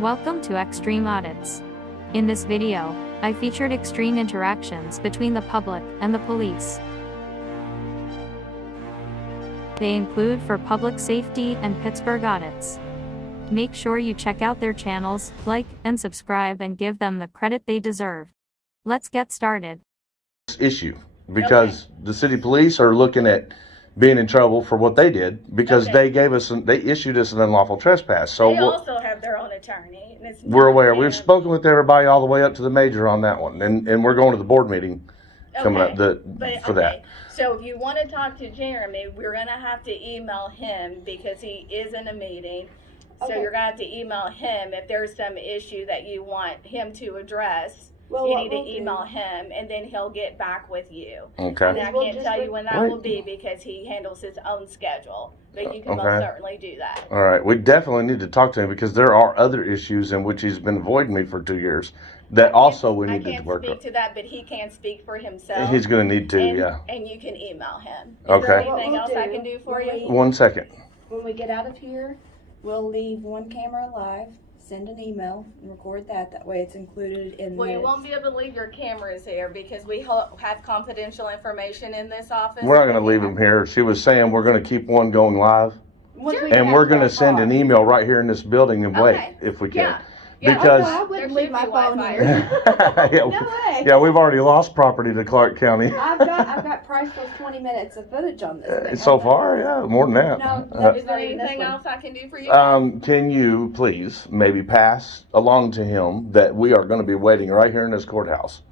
Welcome to Extreme Audits. In this video, I featured extreme interactions between the public and the police. They include for public safety and Pittsburgh Audits. Make sure you check out their channels, like and subscribe, and give them the credit they deserve. Let's get started. Issue because the city police are looking at being in trouble for what they did because they issued us an unlawful trespass. So they also have their own attorney. And it's we're aware. We've spoken with everybody all the way up to the major on that one, and we're going to the board meeting coming up for that. So if you want to talk to Jeremy, we're going to have to email him because he is in a meeting. So you're going to have to email him if there's some issue that you want him to address. Well, you need to email him, and then he'll get back with you. Okay. And I can't tell you when that will be because he handles his own schedule. But you can most certainly do that. All right. We definitely need to talk to him because there are other issues in which he's been avoiding me for 2 years that also we need to work on. I can't speak to that, but he can speak for himself. He's going to need to, yeah. And you can email him. Okay. Is there anything else I can do for you? 1 second. When we get out of here, we'll leave one camera live, send an email, and record that. That way it's included in Well, you minutes. won't be able to leave your cameras here because we have confidential information in this office. We're not going to leave him here. She was saying we're going to keep one going live. Sure. And we're going to send an email right here in this building and wait if we can. Yeah. Because I wouldn't There leave my should be phone Wi-Fi. here. yeah, No way. yeah, we've already lost property to Clark County. I've got priceless 20 minutes of footage on this thing. So far, yeah, more than that. No, Is there anything else I can do for you? Can you please maybe pass along to him that we are going to be waiting right here in this courthouse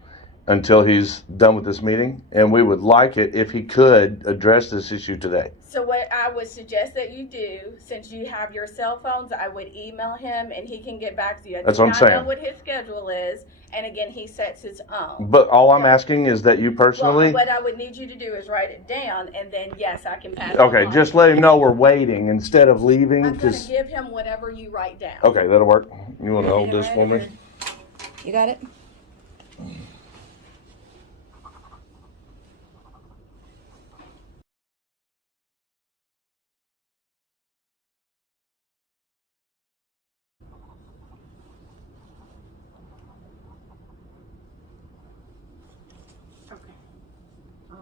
until he's done with this meeting, and we would like it if he could address this issue today. So what I would suggest that you do, since you have your cell phones, I would email him and he can get back to you. That's what I'm saying. I know what his schedule is, and again, he sets his own. But all I'm asking is that you personally... Well, what I would need you to do is write it down, and then, yes, I can pass it Okay, along. just let him know we're waiting instead of leaving. I'm going to give him whatever you write down. Okay, that'll work. You want to hold this for me? You got it?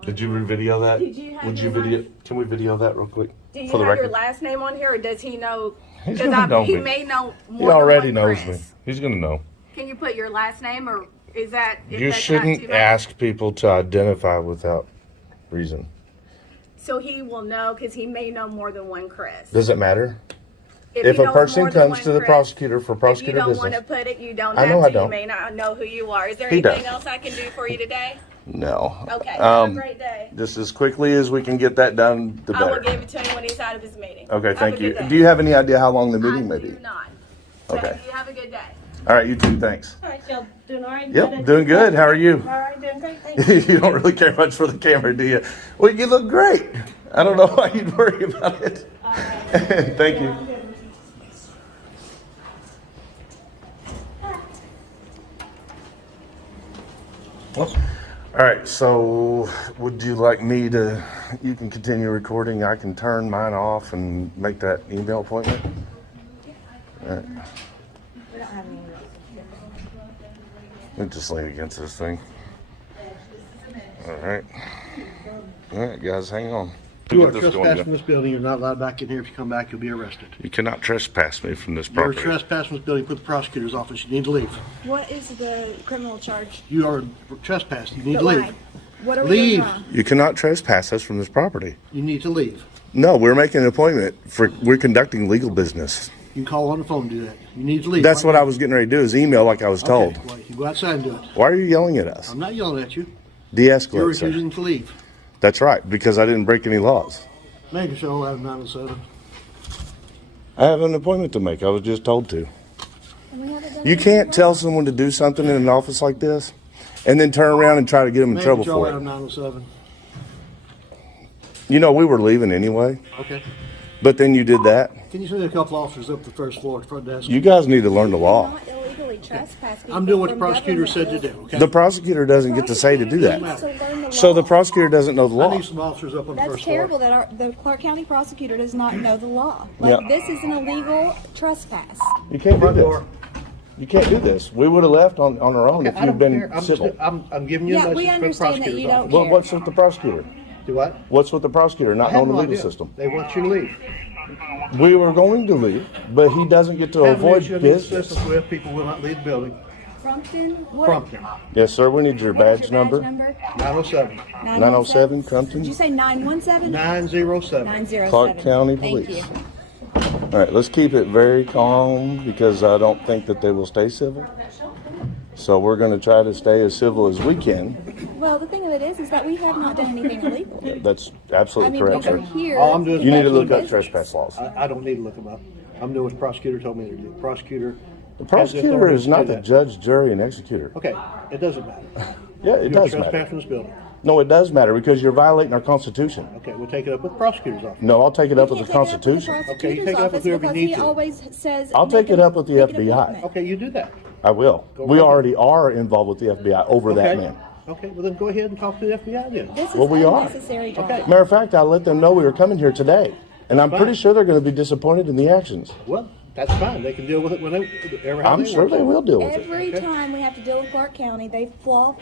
Did you video that? Did you have Would you your video? Can we video that real quick? Do you for the have your record? last name on here, or does he know? He's Because gonna know he me. may know more He already than one knows me. Chris. He's gonna know. Can you put your last name, or is that? You That's not too shouldn't much? ask people to identify without reason. So he will know because he may know more than one Chris. Does it matter? If If he a knows person more than comes one to the Chris, prosecutor for if you prosecutor don't want business, to put it, you don't I have know to. I don't. You may not know who you are. Is there He anything does. else I can do for you today? no. Okay. Have a great day. Just as quickly as we can get that done, the I will better. give it to him when he's out of his meeting. Okay, Have thank a you. good day. Do you have any idea how long the meeting may I be? do not. Okay. So you have a good day. All right, you too. Thanks. All right, y'all doing all right? Yep, doing good. How are you? All right, doing great. Thank you. You don't really care much for the camera, do you? Well, you look great. I don't know why you'd worry about it. Thank you. Well, all right, so would you like me to, you can continue recording, I can turn mine off and make that email appointment? All right. We don't have any. Let me just lean against this thing. All right. All right, guys, hang on. You are Get this going, trespassing from this building. You're not allowed back in here. If you come back, you'll be arrested. You cannot trespass me from this You're property. trespassing from this building. Put the prosecutor's office. You need to leave. What is the criminal charge? You are trespassing. You need But to why? leave. What are we Leave. doing wrong? You cannot trespass us from this property. You need to leave. No, we're making an appointment we're conducting legal business. You can call on the phone and do that. You need to leave. That's what I was getting ready to do is email like I was told. Okay, well, you go outside and do it. Why are you yelling at us? I'm not yelling at you. You're De-escalate, sir. refusing to leave. That's right, because I didn't break any laws. Make a show out of 907. I have an appointment to make. I was just told to. You can't tell someone to do something in an office like this and then turn around and try to get them in Make trouble a show for out of it. 907. You know, we were leaving anyway, Okay. but then you did that. Can you send a couple officers up the first floor at the front desk? You guys need to learn the law. Not illegally trespass people I'm doing what the from prosecutor said to government. do, okay? The prosecutor doesn't get to say to do that. Needs to learn the So the law. prosecutor doesn't know the I law. need some officers up on the That's first terrible floor. that the Clark County prosecutor does not know the law. Like, Yeah. this is an illegal trespass. You can't do Front this. door. You can't do this. We would have left on our own if I you'd don't been care. I'm civil. just, I'm giving you Yeah, a we message from the understand that prosecutor's you don't office. Well, care. what's with the prosecutor? Do what? What's with the prosecutor not I have knowing the no legal idea. system? They want you to leave. We were going to leave, but he doesn't get to Have an avoid issue in the business. system where people will not leave the building. Crumpton? What? Crumpton, Yes, sir. We need your What is badge your number. 907, 907 Did you Crumpton, say 917? 907. 907. Clark County Thank Police. you. All right, let's keep it very calm because I don't think that they will stay civil. So we're going to try to stay as civil as we can. Well, the thing of it is that we have not done anything illegal. That's I absolutely mean, correct, we are sir. here. All I'm doing is You need to absolutely look up business. trespass laws. I don't need to look them up. I'm doing what the prosecutor told me to do. Prosecutor. The has prosecutor authority is to not do the that. judge, jury, and executor. Okay, it doesn't matter. Yeah, it You're does trespassing matter. from this building. No, it does matter because you're violating our Constitution. Okay, we'll take it up with the prosecutor's office. No, I'll take it up with You the can't take it up with the Constitution. Okay, you prosecutor's take it up with office whoever you because need he to. always says. I'll take it up with the make an FBI. appointment. Okay, you do that. I will. Go We right already are involved with the FBI over that Okay. man. Okay, well then go ahead and talk to the FBI then. This is Well, we are. unnecessary drama. Okay. Matter of fact, I let them know we were coming here today. And I'm pretty sure they're going to be disappointed in the actions. Well, that's fine. They can deal with it whenever. how I'm they sure want they to. will deal with it. Every time we have to deal with Clark County, they fall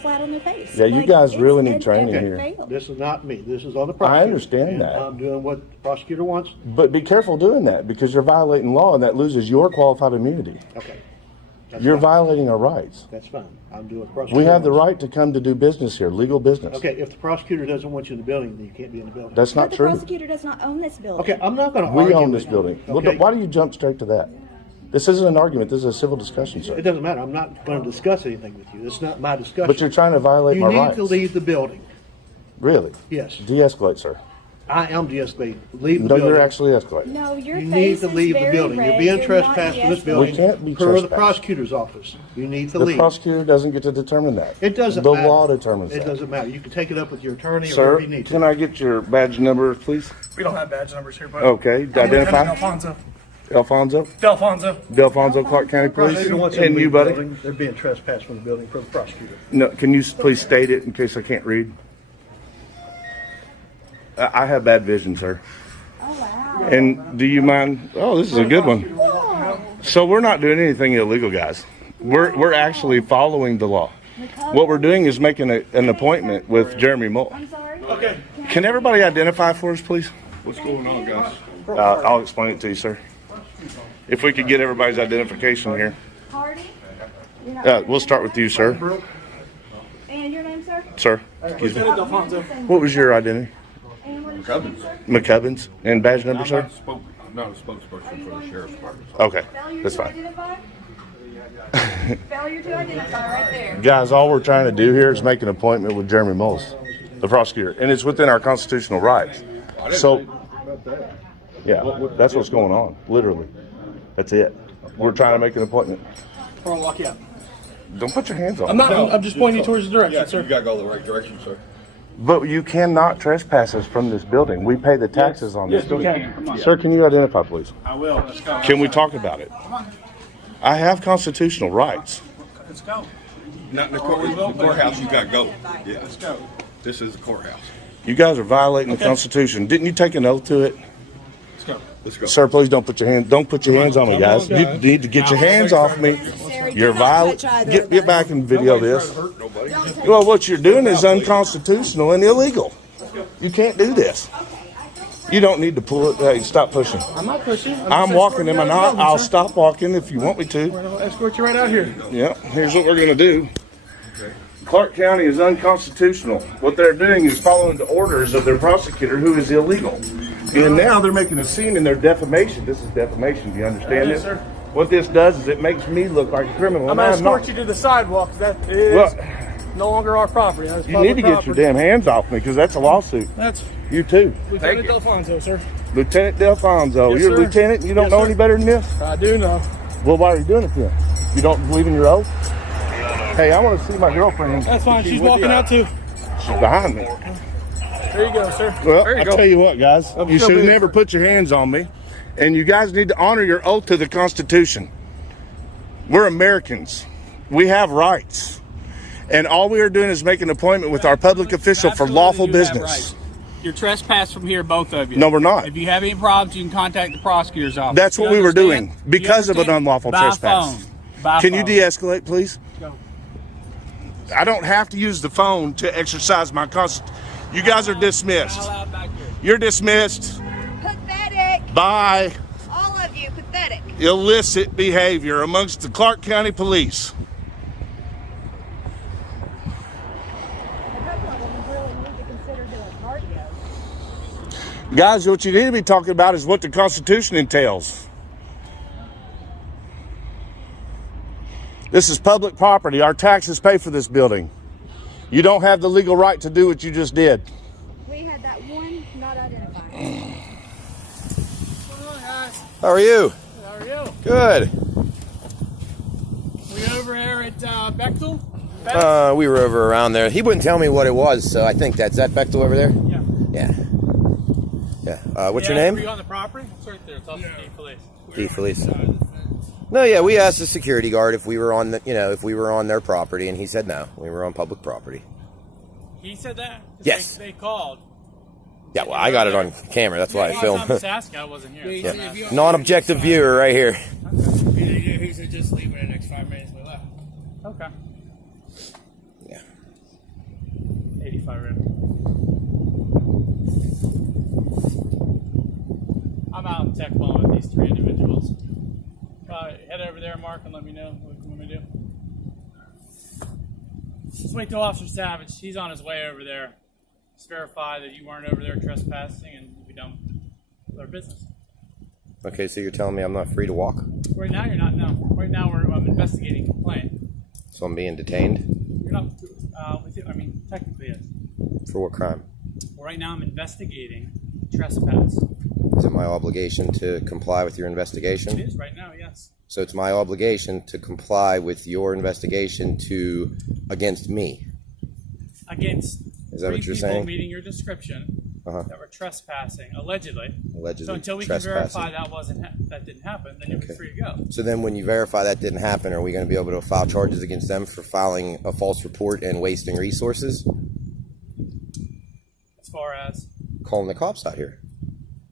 flat on their face. Yeah, you guys it's really need an training epic here. fail. This is not me. This is on the prosecutor. understand And that. I'm doing what the prosecutor wants. But be careful doing that because you're violating law and that loses your qualified immunity. Okay. That's You're fine. violating our rights. That's fine. I'm doing what the prosecutor We have the wants. right to come to do business here, legal business. Okay, if the prosecutor doesn't want you in the building, then you can't be in the building. That's But not the true. prosecutor does not own this building. Okay, I'm not going to We argue own with this you, building. Well, Okay? why do you jump straight to that? This isn't an argument. This is a civil discussion, It sir. doesn't matter. I'm not going to discuss anything with you. It's not my discussion. But you're trying to violate You my need rights. to leave the building. Really? Yes. De-escalate, sir. I am de-escalating. Leave the No, building. you're actually escalating. No, your You face need to is leave the very building. red. You're being You're trespassed not from this de-escalating. building. We can't be Per the trespassed. prosecutor's office. You need to The leave. prosecutor doesn't get to determine that. It doesn't The matter. law determines It that. doesn't matter. You can take it up with your attorney or Sir, whoever you need to. can I get your badge number, please? We don't have badge numbers here, but Okay, identify. Delfonso. Alfonso? Delfonso. Delfonso, Clark County Police? Prosecutor wants them to And leave you, the buddy? building. They're being trespassed from the building for the prosecutor. No, can you please state it in case I can't read? I have bad vision, sir. Oh, wow. And do you mind? Oh, this is a good one. So we're not doing anything illegal, guys. We're actually following the law. What we're doing is making an appointment with Jeremy Mull. I'm sorry. Okay. Can everybody identify for us, please? What's going on, guys? I'll explain it to you, sir. If we could get everybody's identification here. Hardy? You're not We'll start with you, sir. And your name, sir? Sir, excuse me. Delfonso. What was your identity? And what is Cubbins. McCubbins. And badge number, I'm sir? not a spokesperson for the sheriff's department. Okay, failure that's to fine. identify? Failure to identify right there. Guys, all we're trying to do here is make an appointment with Jeremy Mullis, the prosecutor, and it's within our constitutional rights. So, yeah, that's what's going on, literally. That's it. We're trying to make an appointment. We're gonna lock you up. Don't put your hands on I'm me. not. I'm just pointing you towards the direction, Yeah, sir. you gotta go the right direction, sir. But you cannot trespass us from this building. We pay the taxes on this Yes, we building. can. Sir, can you identify, please? I will. Let's go. Can we talk about it? I have constitutional rights. Let's go. Not in the courthouse, you gotta go. Yeah. Let's go. This is the courthouse. You guys are violating the Constitution. Didn't you take an oath to it? Let's go. Let's go. Sir, please don't put your hands on me, guys. You need to get your hands off me. You're violating. Get back and video this. Nobody. Well, what you're doing is unconstitutional and illegal. You can't do this. You don't need to pull it. Hey, stop pushing. I'm not pushing. I'm walking, am I not? I'll stop walking if you want me to. We're gonna escort you right out here. Yeah, here's what we're going to do. Clark County is unconstitutional. What they're doing is following the orders of their prosecutor, who is illegal. And now they're making a scene in their defamation. This is defamation. Do you understand Yes, this? sir. What this does is it makes me look like a criminal. I'm and gonna I'm not. escort you to the sidewalk. 'Cause that is Well, no longer our property. That is you public need to get your property. damn hands off me because that's a lawsuit. That's You too. Lieutenant Delfonso, sir. Lieutenant Delfonso. Yes, You're a sir. lieutenant and you don't Yes, know sir. any better than this? I do know. Well, why are you doing it then? You don't believe in your oath? Hey, I want to see my girlfriend. That's fine. She's with walking you. out too. She's behind me. There you go, sir. Well, there you I go. tell you what, guys, you still should have being- never put your hands on me, and you guys need to honor your oath to the Constitution. We're Americans. We have rights, and all we are doing is making an appointment with our public official for lawful Absolutely, you have business. rights. You're trespassed from here, both of you. No, we're not. If you have any problems, you can contact the prosecutor's office. That's You what we were understand? doing because You of an understand? unlawful by trespass. Phone. By Can you phone. de-escalate, please? Go. I don't have to use the phone to exercise my You guys are dismissed. Not allowed back here. You're dismissed. Pathetic. By All of you, pathetic. illicit behavior amongst the Clark County Police. Guys, what you need to be talking about is what the Constitution entails. This is public property. Our taxes pay for this building. You don't have the legal right to do what you just did. We had that one not identified. What's going on, guys? How are you? How are you? Good. We over there at Bechtel? We were over around there. He wouldn't tell me what it was, so I think that's that Bechtel over there? Yeah. Yeah. Yeah. What's your name? Were you on the property? It's right there. It's off the D-Police. D-Police. No, yeah, we asked the security guard if we were on if we were on their property, and he said no, we were on public property. He said that? 'Cause Yes. They called. Yeah, well, I got it on camera. That's why I I'm filmed. just asking. I wasn't here. Yeah. Non-objective viewer right here. He said just leave it in the next 5 minutes we left. Okay. Yeah. 85 red. I'm out in tech phone with these 3 individuals. Head over there, Mark, and let me know what you want me to do. Just wait till Officer Savage. He's on his way over there. Just verify that you weren't over there trespassing, and we'll be done with our business. Okay, so you're telling me I'm not free to walk? Right now, you're not. No. Right now, I'm investigating complaint. So I'm being detained? You're not. I mean, technically, yes. For what crime? Well, right now, I'm investigating trespass. Is it my obligation to comply with your investigation? It is right now, yes. So it's my obligation to comply with your investigation against me. Against Is that what you're 3 people saying? meeting your description that were trespassing, allegedly. Allegedly So until we can verify that didn't happen, then you'll be free to go. So then when you verify that didn't happen, are we going to be able to file charges against them for filing a false report and wasting resources? As far as? Calling the cops out here.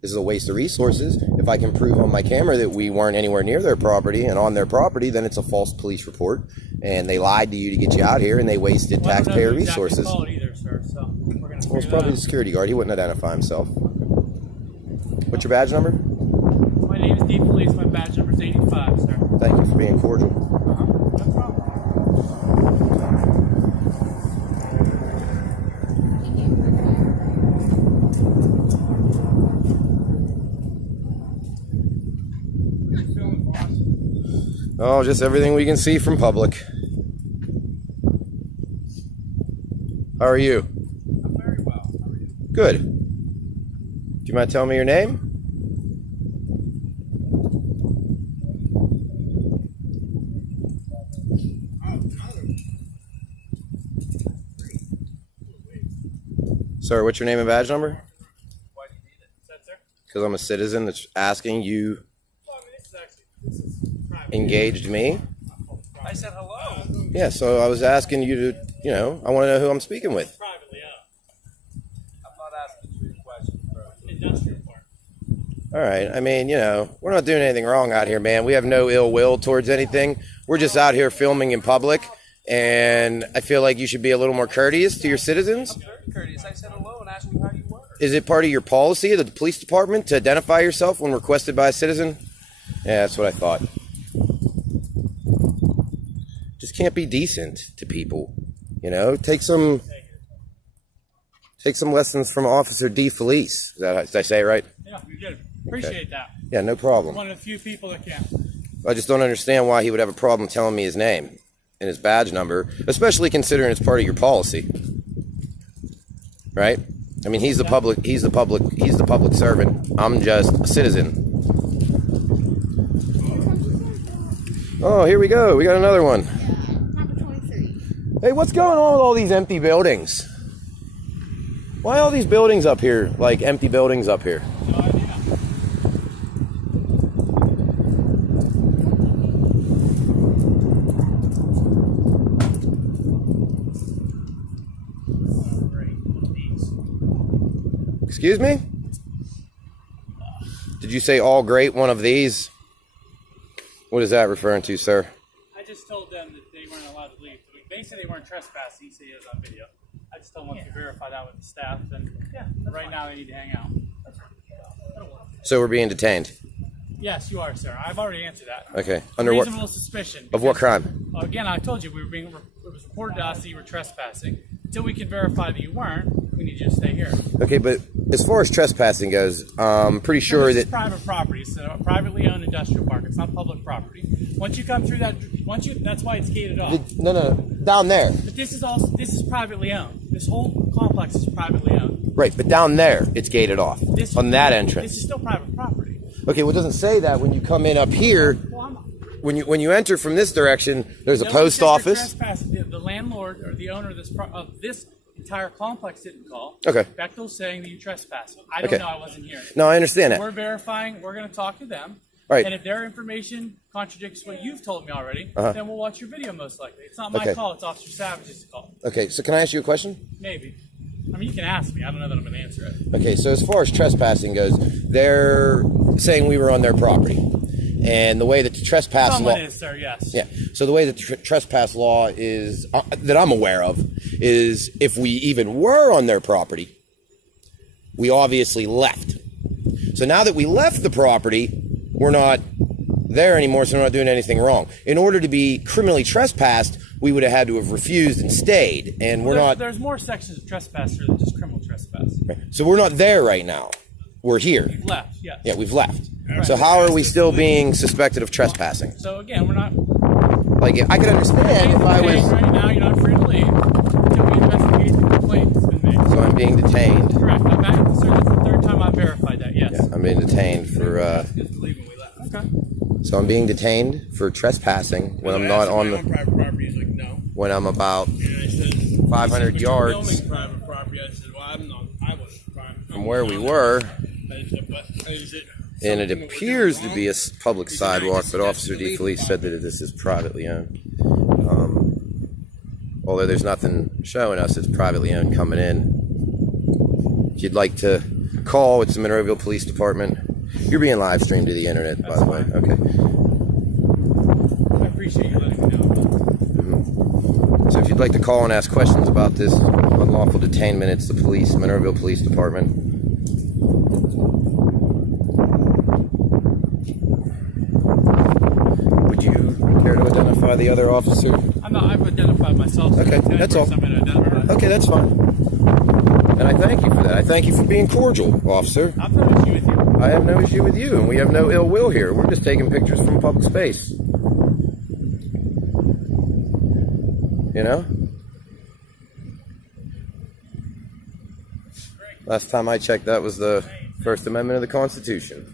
This is a waste of resources. If I can prove on my camera that we weren't anywhere near their property and on their property, then it's a false police report. And they lied to you to get you out here, and they wasted taxpayer resources. Either, sir, so we're gonna Well, it's probably the security guard. He wouldn't identify himself. What's your badge number? My name is D. Police. My badge number is 85, sir. Thank you for being cordial. No problem. Oh, just everything we can see from public. How are you? I'm very well. How are you? Good. Do you mind telling me your name? Sir, what's your name and badge number? Why do you need it? Is that, sir? Because I'm a citizen that's asking you Well, I mean, this is private. engaged me. I said hello. Yeah, so I was asking you to, I want to know who I'm speaking with. Privately, I'm not asking you a question, bro. Industrial park. All right. I mean, we're not doing anything wrong out here, man. We have no ill will towards anything. We're just out here filming in public, and I feel like you should be a little more courteous to your citizens. I'm very courteous. I said hello and asked you how you were. Is it part of your policy of the police department to identify yourself when requested by a citizen? Yeah, that's what I thought. Just can't be decent to people, Take some lessons from Officer D. Felice. Did I say it right? Yeah, you did. Appreciate that. Yeah, no problem. One of the few people that can. I just don't understand why he would have a problem telling me his name and his badge number, especially considering it's part of your policy. Right? I mean, he's the public servant. I'm just a citizen. Oh, here we go. We got another one. Number 23. Hey, what's going on with all these empty buildings? Why all these buildings up here, like empty buildings up here? No idea. Excuse me? Did you say all great one of these? What is that referring to, sir? I just told them that they weren't allowed to leave. They said they weren't trespassing. He said he was on video. I just told them to verify that with the staff, and right now they need to hang out. So we're being detained. Yes, you are, sir. I've already answered that. Okay. Under what? Reasonable suspicion. Of what crime? Again, I told you it was reported to us that you were trespassing. Until we can verify that you weren't, we need you to stay here. Okay, but as far as trespassing goes, I'm pretty sure this that is private property. It's a privately owned industrial park. It's not public property. Once you come through that, that's why it's gated off. no, down there. But this is privately owned. This whole complex is privately owned. Right, but down there it's gated off on that entrance. This is still private property. Okay, well, it doesn't say that when you come in up here. When you enter from this direction, there's a post office. The landlord or the owner of this entire complex didn't call. Okay. Bechtel's saying that you trespassed. I don't know. I wasn't here. No, I understand that. We're verifying. We're going to talk to them. Right. And if their information contradicts what you've told me already, then we'll watch your video most likely. It's not my call. It's Officer Savage's call. Okay, so can I ask you a question? Maybe. I mean, you can ask me. I don't know that I'm going to answer it. Okay, so as far as trespassing goes, they're saying we were on their property. And the way that the trespass Someone law is, sir, yes. Yeah. So the way that trespass law is that I'm aware of is if we even were on their property, we obviously left. So now that we left the property, we're not there anymore, so we're not doing anything wrong. In order to be criminally trespassed, we would have had to have refused and stayed, and we're not. There's more sections of trespass here than just criminal trespass. Right. So we're not there right now. We're here. We've left, yes. Yeah, we've left. Right. So how are we still being suspected of trespassing? So again, we're not. Like, I could understand if I was. Right now, you're not free to leave until we investigate the complaint that's been made. So I'm being detained. Correct. Sir, that's the third time I've verified that. Yes. Yeah, I'm being detained for. Okay. So I'm being detained for trespassing when I'm not on the. Private property. He's like, no. When I'm about 500 yards Private property. I said, well, I wasn't private. from where we were. Is it? And it appears to be a public sidewalk, but Officer DeFelice said that this is privately owned. Although there's nothing showing us it's privately owned coming in. If you'd like to call, it's the Monroeville Police Department. You're being live streamed to the internet, by the way. Okay. I appreciate you letting me know. So if you'd like to call and ask questions about this unlawful detainment, it's the police, Monroeville Police Department. Would you care to identify the other officer? I've identified myself. Okay, that's all. Okay, that's fine. And I thank you for that. I thank you for being cordial, officer. I have no issue with you. I have no issue with you, and we have no ill will here. We're just taking pictures from public space. You know? Last time I checked, that was the First Amendment of the Constitution.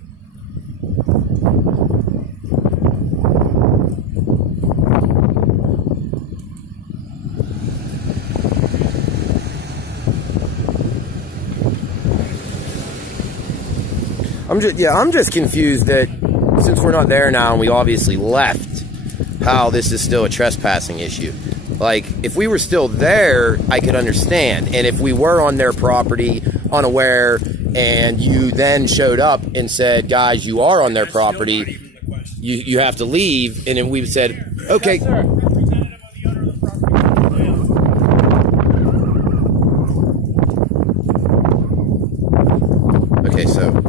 I'm just confused that since we're not there now and we obviously left, how this is still a trespassing issue. Like, if we were still there, I could understand. And if we were on their property, unaware, and you then showed up and said, guys, you are on their property, you have to leave, and then we said, okay. Yes, sir. Representative of the owner of the property. Okay, so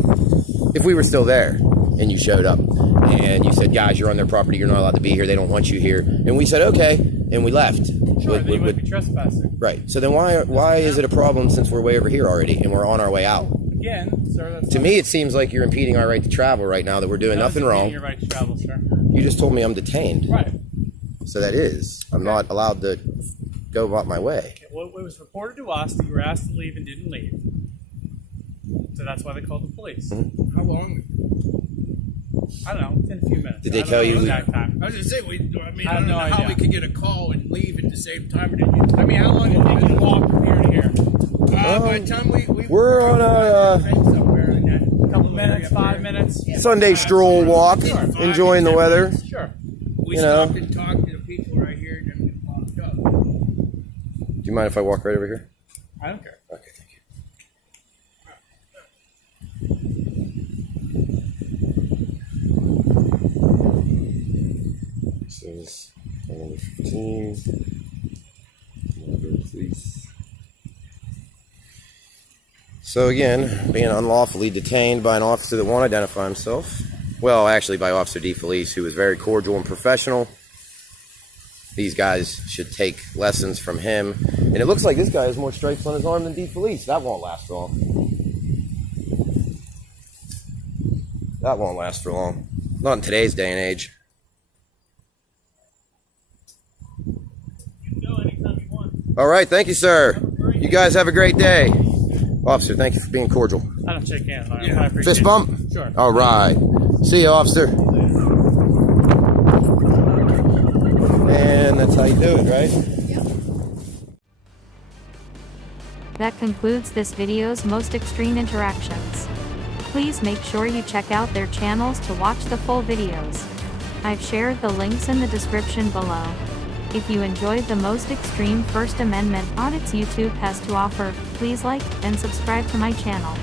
if we were still there and you showed up and you said, guys, you're on their property, you're not allowed to be here, they don't want you here, and we said, okay, and we left. Sure, then you might be trespassing. Right. So then why is it a problem since we're way over here already and we're on our way out? Again, sir, that's To me, it seems like you're impeding our right to travel right now, that we're doing nothing wrong. Your right to travel, sir. You just told me I'm detained. Right. So that is. I'm not allowed to go about my way. Okay. Well, it was reported to us that you were asked to leave and didn't leave. So that's why they called the police. Mm-hmm. How long? I don't know, within a few minutes. Did they tell you? The exact time. I was just saying, I have no how idea. we could get a call and leave at the same time. I mean, how long did They it can walk from here to here. by the time We're on a somewhere in that Couple minutes, 5 minutes. Sunday stroll walk, enjoying the weather. Sure. we you know. stopped and talked to the people right here, and then we walked up. Do you mind if I walk right over here? I don't care. Okay, thank you. This is Number 15. Police. So again, being unlawfully detained by an officer that won't identify himself. Well, actually by Officer D. Felice, who was very cordial and professional. These guys should take lessons from him. And it looks like this guy has more stripes on his arm than D. Felice. That won't last long. That won't last for long. Not in today's day and age. All right, thank you, sir. You guys have a great day. Officer, thank you for being cordial. I don't shake hands. I appreciate Fist it. bump? Sure. All right. See you, officer. And that's how you do it, right? That concludes this video's most extreme interactions. Please make sure you check out their channels to watch the full videos. I've shared the links in the description below. If you enjoyed the most extreme First Amendment audits YouTube has to offer, please like and subscribe to my channel.